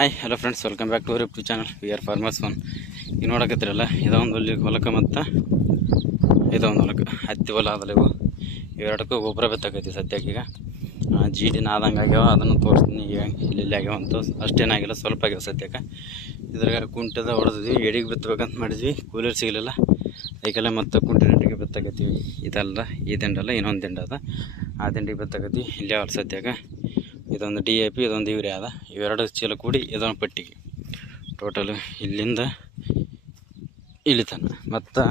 Hi hello friends welcome back to our channel we are farmers one ಈಗ ನೋಡಕತ್ತಿರಲ್ಲ? ಇದೊಂದು ಅಲ್ಲಿ ಹೊಲಕ್ಕೆ ಮತ್ತು ಇದೊಂದು ಹೊಲಕ್ಕೆ ಹತ್ತಿ ಹೊಲ ಅದಲ್ಲ ಇವು. ಇವೆರಡಕ್ಕೂ ಗೊಬ್ಬರ ಬಿತ್ತಾಕೈತಿ ಸದ್ಯಕ್ಕೆ ಈಗ. ಆ, ಆದಂಗೆ ಆಗ್ಯಾವ ಅದನ್ನು ತೋರಿಸ್ತೀನಿ ಈಗ. ಇಲ್ಲಿ ಆಗ್ಯಾವ ಅಂತ. ಅಷ್ಟೇನಾಗಿಲ್ಲ ಸ್ವಲ್ಪ ಆಗ್ಯಾವ ಸದ್ಯಕ್ಕೆ. ಇದ್ರಾಗ ಕುಂಟದ ಹೊಡೆದ್ವಿ ಎಡಿಗೆ ಬಿತ್ತಬೇಕಂತ ಮಾಡಿದ್ವಿ ಕೂಲರ್ ಸಿಗಲಿಲ್ಲ. ಅದಕ್ಕೆಲ್ಲ ಮತ್ತೆ ಕುಂಟಿ ದಿಂಡಿಗೆ ಬಿತ್ತಾಕತ್ತೀವಿ. ಇದಲ್ಲ ಈ ದಿಂಡಲ್ಲ ಇನ್ನೊಂದು ದಿಂಡ ಅದ. ಆ ದಿಂಡಿಗೆ ಬಿತ್ತಾಕತ್ತೀವಿ. ಇಲ್ಲಿ ಅವ್ರ ಸದ್ಯಕ್ಕೆ. ಇದೊಂದು ಡಿ ಎ ಪಿ ಇದೊಂದು ಯೂರಿಯಾ ಅದ. ಇವೆರಡು ಚೀಲ ಕೂಡಿ ಇದೊಂದು ಪಟ್ಟಿಗೆ. ಟೋಟಲ್ ಇಲ್ಲಿಂದ ಇಲ್ಲಿ ತನ ಮತ್ತು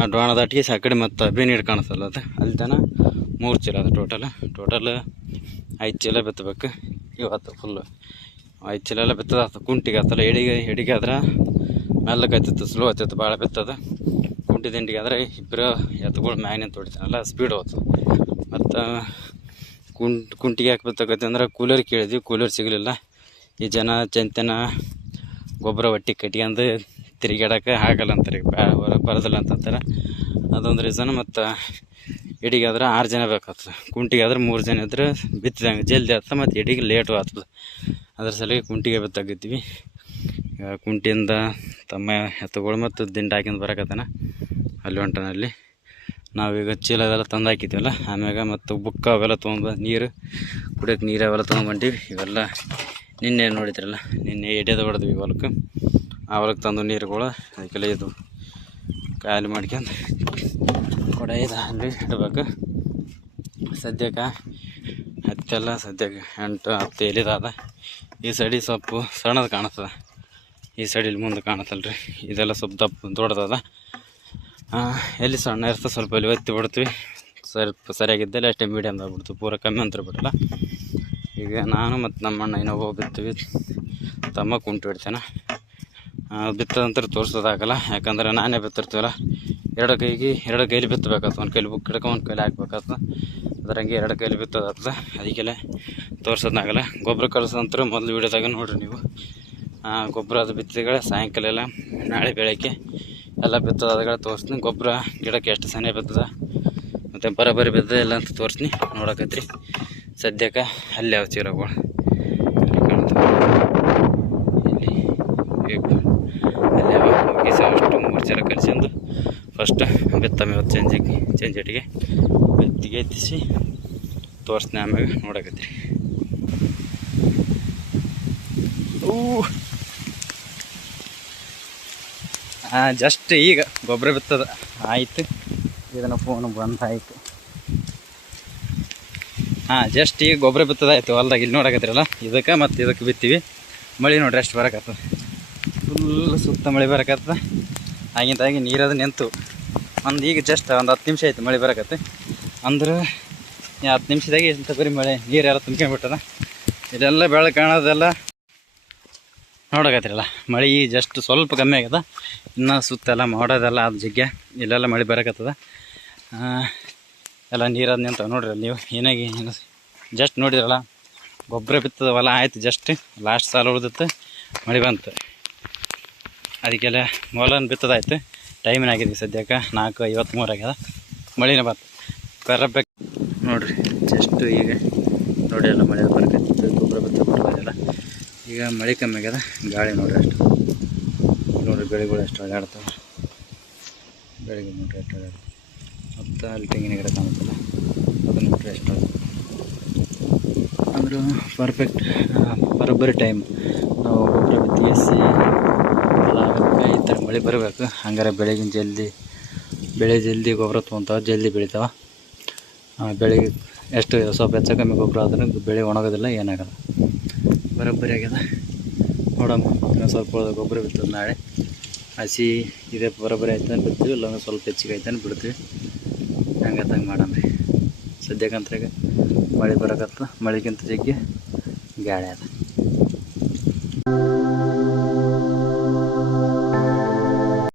ಆ ಡೋಣ ದಾಟಿಗೆ ಆ ಕಡೆ ಮತ್ತು ಬೇನಿ ಹಿಡ್ ಕಾಣಿಸಲ್ಲ ಅದು. ಅಲ್ಲಿ ತನ ಮೂರು ಚೀಲ ಅದ ಟೋಟಲ್ ಟೋಟಲ್ ಐದು ಚೀಲ ಬಿತ್ತಬೇಕು. ಇವತ್ತು ಫುಲ್ಲು ಐದು ಚೀಲ ಎಲ್ಲ ಬಿತ್ತದ. ಕುಂಟಿಗೆ ಆತಲ್ಲ, ಎಡಿಗೆ ಎಡಿಗೆ ಆದ್ರೆ ಮೆಲ್ಲಕ್ಕೆ ಸ್ಲೋ ಆಯ್ತಿತ್ತು ಭಾಳ ಬಿತ್ತದ. ಕುಂಟಿ ದಿಂಡಿಗೆ ಆದ್ರೆ ಇಬ್ಬರು ಎತ್ತುಗಳು ಮ್ಯಾಗಿನ ತೊಡಿತಾನಲ್ಲ ಸ್ಪೀಡ್ ಹೋಗ್ತದೆ ಮತ್ತು ಕುಂಟ್ ಕುಂಟಿಗೆ ಹಾಕ್ಬೇಕಾಗತ್ತೆ ಅಂದ್ರೆ ಕೂಲರ್ ಕೇಳಿದ್ವಿ ಕೂಲರ್ ಸಿಗಲಿಲ್ಲ. ಈ ಜನ ಚಂತನ ಗೊಬ್ಬರ ಒಟ್ಟಿ ಕಟ್ಕೊಂಡು ತಿರುಗಾಡಕ್ಕೆ ಆಗಲ್ಲ ಅಂತಾರೆ ಬರ ಬರೋದಿಲ್ಲ ಅಂತಂತಾರೆ ಅದೊಂದು ರೀಸನ್ ಮತ್ತು ಎಡಿಗೆ ಆದ್ರೆ ಆರು ಜನ ಬೇಕಾಗ್ತದೆ. ಕುಂಟಿಗೆ ಆದ್ರೆ ಮೂರು ಜನ ಇದ್ರೆ ಬಿತ್ತಿದಂಗೆ ಜಲ್ದಿ ಆಗ್ತದೆ, ಮತ್ತು ಎಡಿಗೆ ಲೇಟು ಆಗ್ತದೆ. ಅದ್ರ ಸಲುವಾಗಿ ಕುಂಟಿಗೆ ಬಿತ್ತಾಗಿದ್ವಿ ಕುಂಟಿಯಿಂದ ತಮ್ಮ ಎತ್ತುಗಳು ಮತ್ತು ದಿಂಡ ಹಾಕಿಂದು ಬರಕತ್ತಾನ ಅಲ್ಲಿ ಹೊಂಟನಲ್ಲಿ ನಾವೀಗ ಚೀಲ ಅವೆಲ್ಲ ತಂದು ಹಾಕಿದ್ದೀವಲ್ಲ ಆಮ್ಯಾಗ ಮತ್ತು ಬುಕ್ಕ ಅವೆಲ್ಲ ತೊಗೊಂಡು ನೀರು, ಕುಡಿಯೋಕೆ ನೀರು ಅವೆಲ್ಲ ತೊಗೊಂಬಂದೀವಿ ಇವೆಲ್ಲ ನಿನ್ನೆ ನೋಡಿದ್ರಲ್ಲ, ನಿನ್ನೆ ಎಡೆದು ಹೊಡೆದ್ವಿ ಹೊಲಕ್ಕೆ. ಆ ಹೊಲಕ್ಕೆ ತಂದು ನೀರುಗಳು, ಅದಕ್ಕೆಲ್ಲ ಇದು ಖಾಲಿ ಮಾಡ್ಕೊಂಡು ಕೊಡ ಇದು ಇಡಬೇಕು. ಸದ್ಯಕ್ಕೆ ಹತ್ತೆಲ್ಲ ಸದ್ಯಕ್ಕೆ ಎಂಟು ಹತ್ತು ಎಲಿದಾದ. ಈ ಸೈಡಿ ಸ್ವಲ್ಪ ಸಣ್ಣದು ಕಾಣಿಸ್ತದೆ ಈ ಸೈಡಿಲಿ ಮುಂದೆ ಕಾಣತ್ತಲ್ಲ ರೀ ಇದೆಲ್ಲ ಸ್ವಲ್ಪ ದಪ್ಪ ದೊಡ್ಡದದ. ಎಲ್ಲಿ ಸಣ್ಣ ಇರ್ತದೆ ಸ್ವಲ್ಪ ಎಲ್ಲಿ ಒತ್ತಿ ಬಿಡ್ತೀವಿ. ಸ್ವಲ್ಪ ಸರಿಯಾಗಿದ್ದಲ್ಲಿ ಅಷ್ಟೇ ಮೀಡಿಯಮ್ ಬಿಡ್ತೀವಿ. ಪೂರ ಕಮ್ಮಿ ಅಂತ ಬಿಡಲ್ಲ ಈಗ ನಾನು ಮತ್ತು ನಮ್ಮ ಅಣ್ಣ ಇನ್ನೊಬ್ಬ ಬಿತ್ತೀವಿ. ತಮ್ಮ ಕುಂಟು ಬಿಡ್ತೇನೆ ಬಿತ್ತದಂತರ ತೋರಿಸೋದಾಗಲ್ಲ. ಯಾಕಂದ್ರೆ ನಾನೇ ಬಿತ್ತಿರ್ತೀವಲ್ಲ. ಎರಡು ಕೈಗೆ ಎರಡು ಕೈಲಿ ಬಿತ್ತಬೇಕಾಗ್ತದೆ. ಒಂದು ಕೈಲಿ ಬುಕ್ ಕಿಡ್ಕೊ ಒಂದು ಕೈಲಿ ಹಾಕ್ಬೇಕಾಗ್ತದೆ. ಅದ್ರಂಗೆ ಎರಡು ಕೈಲಿ ಬಿತ್ತೋದಾಗ್ತದೆ. ಅದಕ್ಕೆಲ್ಲ ತೋರ್ಸೋದಾಗಲ್ಲ. ಗೊಬ್ಬರ ಕಳಿಸೋದಂತರ ಮೊದಲು ವೀಡಿಯೋದಾಗ ನೋಡಿರಿ ನೀವು. ಗೊಬ್ಬರ ಅದು ಬಿತ್ತಿಗಳ ಸಾಯಂಕಾಲ ಎಲ್ಲ ನಾಳೆ ಬೆಳಗ್ಗೆ ಎಲ್ಲ ಅದಗಳ ತೋರಿಸ್ತೀನಿ. ಗೊಬ್ಬರ, ಗಿಡಕ್ಕೆ ಎಷ್ಟು ಸನಿ ಬಿತ್ತದ, ಮತ್ತು ಬರೋಬ್ಬರಿ ಬಿದ್ದದ ಎಲ್ಲ ಅಂತ ತೋರಿಸ್ತೀನಿ. ನೋಡಕತ್ರಿ. ಸದ್ಯಕ್ಕೆ ಅಲ್ಲಿ ಯಾವ. ಇಲ್ಲಿ ಅಲ್ಲಿ ಹೋಗಿ ಸಹ ಅಷ್ಟು ಮೂರು ಚೀಲ ಕಲಿಸಂದು ಫಸ್ಟ್ ಬಿತ್ತಮ್ಮ ಬಿತ್ತಿಗೆ ಎತ್ತಿಸಿ ತೋರಿಸ್ತೀನಿ ಆಮ್ಯಾಗ ನೋಡಕತ್ರಿ. ಊ ಹಾಂ ಜಸ್ಟ್ ಈಗ ಗೊಬ್ಬರ ಬಿತ್ತದ. ಆಯಿತು. ಇದನ್ನು ಫೋನ್ ಬಂದಾಯಿತು. ಆಯಿತು ಹಾಂ ಜಸ್ಟ್ ಈಗ ಗೊಬ್ಬರ ಬಿತ್ತದಾಯ್ತು. ಹೊಲ್ದಾಗ ಇಲ್ಲಿ ನೋಡಕತ್ರಲ್ಲ ಇದಕ್ಕೆ ಮತ್ತು ಇದಕ್ಕೆ ಬಿತ್ತೀವಿ. ಮಳೆ ನೋಡ್ರಿ ಅಷ್ಟು ಬರಕತ್ತದ ಫುಲ್ ಸುತ್ತ ಮಳೆ ಬರಕತ್ತದ ಆಗಿಂದಾಗಿ ನೀರದ ನಿಂತು. ಒಂದು ಈಗ ಜಸ್ಟ್ ಒಂದು ಹತ್ತು ನಿಮಿಷ ಆಯ್ತು ಮಳೆ ಬರಕತ್ತೆ. ಅಂದ್ರೆ ಹತ್ತು ನಿಮಿಷದಾಗೆ ಇಂಥ ಬರೀ ಮಳೆ ನೀರೆಲ್ಲ ತುಂಬ್ಕೊಂಡ್ಬಿಟ್ಟದ ಇದೆಲ್ಲ ಬೆಳೆ ಕಾಣೋದೆಲ್ಲ ನೋಡಕತ್ತಿರಲ್ಲ ಮಳೆ ಜಸ್ಟ್ ಸ್ವಲ್ಪ ಕಮ್ಮಿ ಆಗ್ಯದ ಇನ್ನು ಸುತ್ತೆಲ್ಲ ಮಾಡೋದೆಲ್ಲ ಅದು ಜಿಗ್ಗೆ, ಇಲ್ಲೆಲ್ಲ ಮಳೆ ಬರಕತ್ತದ. ಎಲ್ಲ ನೀರಾದ ನಿಂತ ನೋಡ್ರಿ ನೀವು, ಏನಾಗಿ, ಏನು ಜಸ್ಟ್ ನೋಡಿದ್ರಲ್ಲ, ಗೊಬ್ಬರ ಬಿತ್ತದ ಹೊಲ ಆಯ್ತು ಜಸ್ಟ್ ಲಾಸ್ಟ್ ಸಾಲ ಉಳಿದಿತ್ತು, ಮಳೆ ಬಂತು. ಅದಕ್ಕೆಲ್ಲ ಮೊಲನ್ ಬಿತ್ತದಾಯ್ತು ಟೈಮಿನ ಆಗಿದೆ ಸದ್ಯಕ್ಕೆ, ನಾಲ್ಕು ಐವತ್ತ್ಮೂರು ಆಗ್ಯದ, ಮಳೆನೇ ಬಂತು. ಬರಬೇಕು. ನೋಡಿರಿ ಜಸ್ಟ್ ಈಗ ನೋಡಿ ಎಲ್ಲ ಮಳೆ ಬರಕತ್ತಿತ್ತು, ಗೊಬ್ಬರ ಬಿತ್ತ ಬರೋದಿಲ್ಲ ಈಗ ಮಳೆ ಕಮ್ಮಿ ಆಗ್ಯದ, ಗಾಳಿ ನೋಡ್ರಿ ಅಷ್ಟು. ನೋಡ್ರಿ ಬೆಳೆಗಳು ಎಷ್ಟು ಅಡ್ಡಾಡ್ತಾವೆ ಬೆಳಿಗ್ಗೆ ನೋಡ್ರಿ ಎಷ್ಟು ಓಡಾಡ್ತಾವೆ ಮತ್ತು ಅಲ್ಲಿ ತೆಂಗಿನ ಗಿಡ ಕಾಣುತ್ತಲ್ಲ, ಅದನ್ನು ನೋಡ್ರಿ ಎಷ್ಟು ಅಂದ್ರೆ ಪರ್ಫೆಕ್ಟ್ ಬರೋಬ್ಬರಿ ಟೈಮ್ ನಾವು ಗೊಬ್ಬರ ಬಿತ್ತಿ ಎಸಿ ಹೊಲ ಆಗಕ್ಕೆ ಈ ಥರ ಮಳೆ ಬರಬೇಕು. ಹಂಗಾರೆ ಬೆಳಗಿನ ಜಲ್ದಿ, ಬೆಳೆ ಜಲ್ದಿ ಗೊಬ್ಬರ ತೊಗೊತಾವೆ, ಜಲ್ದಿ ಬೆಳಿತಾವೆ. ಬೆಳೆಗೆ ಎಷ್ಟು, ಸ್ವಲ್ಪ ಹೆಚ್ಚು ಕಮ್ಮಿ ಗೊಬ್ಬರ ಆದ್ರೆ ಬೆಳೆ ಒಣಗೋದಿಲ್ಲ, ಏನಾಗಲ್ಲ. ಬರೋಬ್ಬರಿ ಆಗ್ಯದ. ನೋಡಮ್ಮ, ಇನ್ನೊಂದು ಸ್ವಲ್ಪ ಗೊಬ್ಬರ ಬಿತ್ತದ ನಾಳೆ. ಹಸಿ ಇದೇ ಬರೋಬ್ಬರಿ ಆಯ್ತಾನ ಬಿಡ್ತೀವಿ ಇಲ್ಲ ಸ್ವಲ್ಪ ಹೆಚ್ಚಿಗೆ ಆಯ್ತಾನ ಬಿಡ್ತೀವಿ. ಹಂಗೆ ತಂಗೆ ಮಾಡಮ್ರಿ ಸದ್ಯಕ್ಕಂತ್ರಾಗ ಮಳೆ ಬರಕತ್ತ, ಮಳೆಗಿಂತ ಜಗ್ಗಿ ಗಾಳಿ ಅದ